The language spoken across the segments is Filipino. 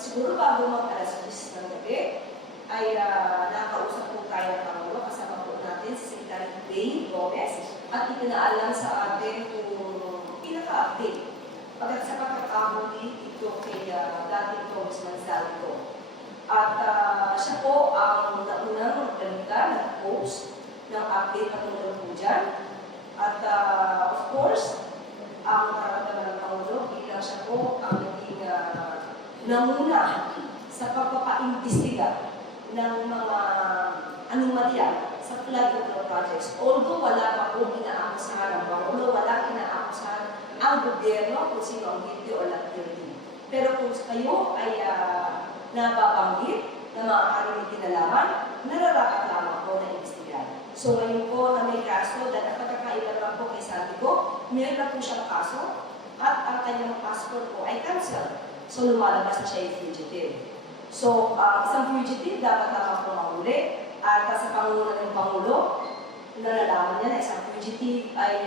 siguro bago mag-alas 10 ng gabi, ay nakausap po tayo ng Pangulo, kasama po natin si Secretary Dave Gomez, at ipinaalam sa atin kung pinaka-update pagkat sa pagkakahuli ito kay dating Congressman Salto. At siya po ang naunang magdalita, nag-post ng update patungkol po dyan. At of course, ang karamdaman ng Pangulo, bilang siya po ang naging namuna sa pagpapaimbestiga ng mga anomalya sa flood control projects. Although wala pa po inaakusahan ng Pangulo, wala inaakusahan ang gobyerno kung sino ang guilty o not guilty. Pero kung kayo ay nababanggit na maaaring may kinalaman, nararapat lamang po na imbestigahan. So ngayon po na may kaso, dahil ang pagkakaiba naman po kay Santiago, meron na po siyang kaso at ang kanyang passport po ay cancel. So lumalabas na siya yung fugitive. So isang fugitive dapat naman po mahuli at sa Pangulo ng Pangulo, nalalaman niya na isang fugitive ay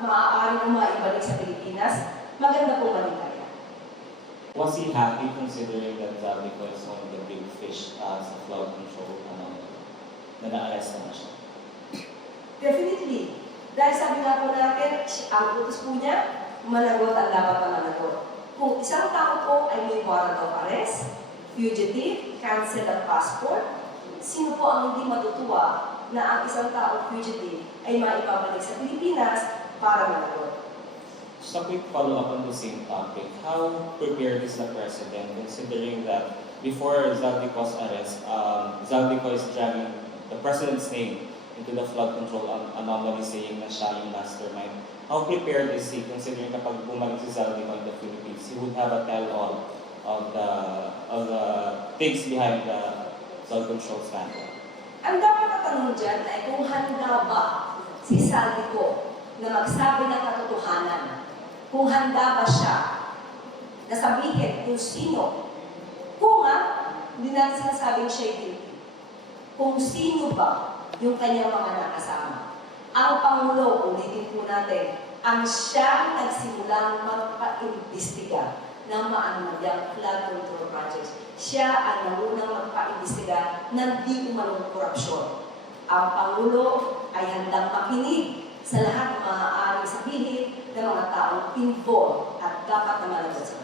maaari na maibalik sa Pilipinas. Maganda po balita yan. Was he happy considering that Zaldico is one of the big fish sa flood control na na-arrest na siya? Definitely. Dahil sabi nga po natin, ang utos po niya, managot ang dapat na managot. Kung isang tao po ay may warrant of arrest, fugitive, cancel ang passport, sino po ang hindi matutuwa na ang isang taong fugitive ay maibabalik sa Pilipinas para managot? Just a quick follow-up on the same topic. How prepared is the President considering that before Zaldico's arrest, Zaldico is dragging the President's name into the flood control anomaly saying na siya yung mastermind? How prepared is he considering kapag bumalik si Zaldico in the Philippines, he would have a tell-all of the things behind the flood control scandal? Ang dapat na tanong dyan ay kung handa ba si Zaldico na magsabi ng katotohanan. Kung handa ba siya na sabihin kung sino. Kung hindi natin sinasabing siya guilty. Kung sino ba yung kanyang mga nakasama. Ang Pangulo, ulitin po natin, ang siyang nagsimulang magpa-imbestiga ng maanomalyang flood control projects. Siya ang namunang magpa-imbestiga ng di umanong korupsyon. Ang Pangulo ay handang makinig sa lahat ng maaaring sabihin ng mga taong involved at dapat na managot sa